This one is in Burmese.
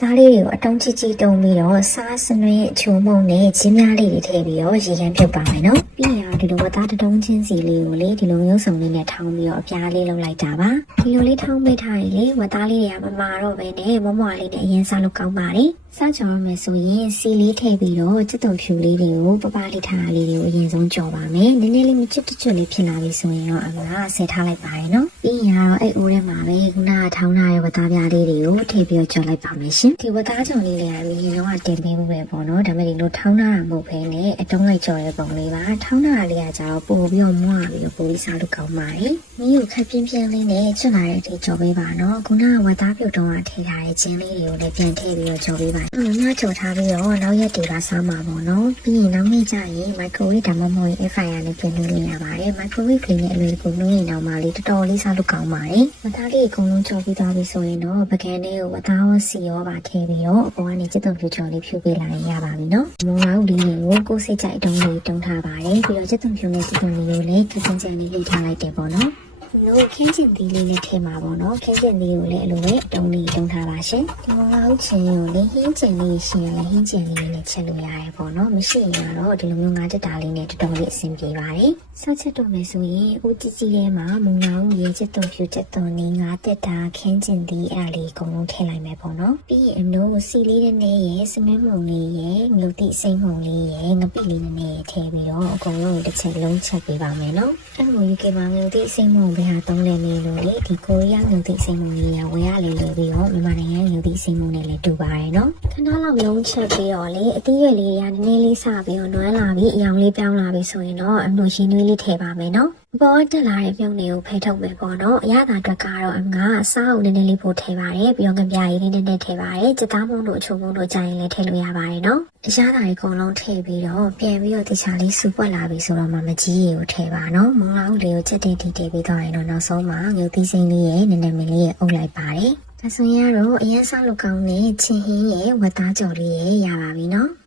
သားလေးတွေကိုအတုံးချစ်ချစ်တုံးပြီးတော့စားစနွေးချုံမုံနဲ့ချင်းများလေးတွေထည့်ပြီးတော့ရေရမ်းပြုတ်ပါမယ်နော်ပြီးရင်ဒီလိုဝသားတုံးချင်းစီလေးကိုလေဒီလိုမျိုးစုံလေးနဲ့ထောင်းပြီးတော့အပြားလေးလုပ်လိုက်တာပါဒီလိုလေးထောင်းပေးထားရင်လေဝသားလေးတွေကမမာတော့ပဲနဲ့မမွားလေးနဲ့အရင်စားလို့ကောင်းပါတယ်စားကြော်ရမယ်ဆိုရင်စီလေးထည့်ပြီးတော့ချစ်တုံဖြူလေးတွေကိုပပလေးထားလေးတွေကိုအရင်ဆုံးကြော်ပါမယ်နည်းနည်းလေးမချစ်တချွတ်လေးဖြစ်လာပြီဆိုရင်တော့အမကဆယ်ထားလိုက်ပါတယ်နော်ပြီးရင်တော့အဲ့အိုးထဲမှာပဲခုနကထောင်းထားတဲ့ဝသားပြားလေးတွေကိုထည့်ပြီးတော့ကြော်လိုက်ပါမယ်ရှင်ဒီဝသားကြော်လေးတွေကရေလုံးကတင်ပေးမှုပဲပေါ့နော်ဒါပေမဲ့ဒီလိုထောင်းထားတာမဟုတ်ဘဲနဲ့အတုံးလိုက်ကြော်တဲ့ပုံလေးပါထောင်းထားတာလေးကကြတော့ပို့ပြီးတော့မွားပြီးတော့ပို့ပြီးစားလို့ကောင်းပါတယ်မီးကိုခက်ပြင်းပြင်းလေးနဲ့ချွတ်လာတဲ့အထိကြော်ပေးပါနော်ခုနကဝသားပြုတ်တုံးကထည့်ထားတဲ့ချင်းလေးတွေကိုလည်းပြန်ထည့်ပြီးတော့ကြော်ပေးပါငါကြော်ထားပြီးတော့နောက်ရက်တွေကစားမှာပေါ့နော်ပြီးရင်နောက်နေ့ကျရင် microwave ဒါမှမဟုတ် air fryer နဲ့ပြင်လို့ရပါတယ် microwave လေးနဲ့အလွယ်တကူနှိုးရင်တော့မှလေးတော်တော်လေးစားလို့ကောင်းပါတယ်ဝသားလေးအကုန်လုံးကြော်ပြီးသွားပြီဆိုရင်တော့ပကံလေးကိုဝသားရောစီရောပါထည့်ပြီးတော့အပေါ်ကနေကျက်တုံဖြူကြော်လေးဖြူပေးလိုက်ရပါပြီနော်မုံလောက်လေးကိုကိုယ်စိတ်ကြိုက်တုံးလေးတုံးထားပါတယ်ပြီးတော့ကျက်တုံဖြူနဲ့ကျက်တုံလေးကိုလည်းကစင်စင်လေးလေးထားလိုက်တယ်ပေါ့နော်လို့ခင်းကျင်သီးလေးနဲ့ထည့်မှာပေါ့နော်ခင်းကျင်သီးကိုလည်းအလိုပဲအတုံးလေးတုံးထားပါရှင်ဒီမလောက်ချင်းကိုလည်းဟင်းကျင်လေးရှင်လည်းဟင်းကျင်လေးနဲ့ချက်လို့ရတယ်ပေါ့နော်မရှိရင်တော့ဒီလိုမျိုးငါးတက်တာလေးနဲ့တော်တော်လေးအဆင်ပြေပါတယ်ဆက်ချက်တော့မယ်ဆိုရင်ဦးကြီးကြီးထဲမှာမုံလာဦးရေချက်တုံဖြူချက်တုံလေးငါးတက်တာခင်းကျင်သီးအဲ့ဒါလေးအကုန်လုံးထည့်လိုက်မယ်ပေါ့နော်ပြီးရင်အနိုးစီလေးနဲ့ရေစမင်းမုံလေးရေငုတ်တိစိမ့်မုံလေးရေငပိလေးနဲ့ထည့်ပြီးတော့အကုန်လုံးတစ်ချက်လုံးချက်ပေးပါမယ်နော်အဲ့လို UK မှာငုတ်တိစိမ့်မုံပဲဟာသုံးနေနေလို့လေဒီကိုရီးယားငုတ်တိစိမ့်မုံလေးရဝယ်ရလေလို့ပြီးတော့မြန်မာနိုင်ငံငုတ်တိစိမ့်မုံနဲ့လည်းတူပါတယ်နော်ခဏလောက်လုံးချက်ပြီးတော့လေအသီးရွက်လေးတွေကနည်းနည်းလေးစပြီးတော့နွမ်းလာပြီးအရောင်လေးပြောင်းလာပြီးဆိုရင်တော့အလိုရှင်နွေးလေးထည့်ပါမယ်နော်ပေါ်တက်လာတဲ့ပြုံးတွေကိုဖယ်ထုတ်မယ်ပေါ့နော်အရသာအတွက်ကတော့အမကအစားအုပ်နည်းနည်းလေးပို့ထည့်ပါတယ်ပြီးတော့ကြပြားရည်လေးနည်းနည်းထည့်ပါတယ်စသားမုံတို့အချုံမုံတို့ကြိုင်လည်းထည့်လို့ရပါတယ်နော်အရသာတွေအကုန်လုံးထည့်ပြီးတော့ပြန်ပြီးတော့တခြားလေးစူပွက်လာပြီဆိုတော့မှမကြီးရည်ကိုထည့်ပါနော်မုံလာဦးလေးကိုချက်တင်တီးတီးပြီးတော့ရင်တော့နောက်ဆုံးမှာငုတ်သီးစိမ့်လေးရဲ့နည်းနည်းမင်းလေးရဲ့အုပ်လိုက်ပါတယ်ဒါဆိုရင်ကတော့အရင်စားလို့ကောင်းတဲ့ချင်းဟင်းရဲ့ဝတ်သားကြော်လေးရဲ့ရပါပြီနော်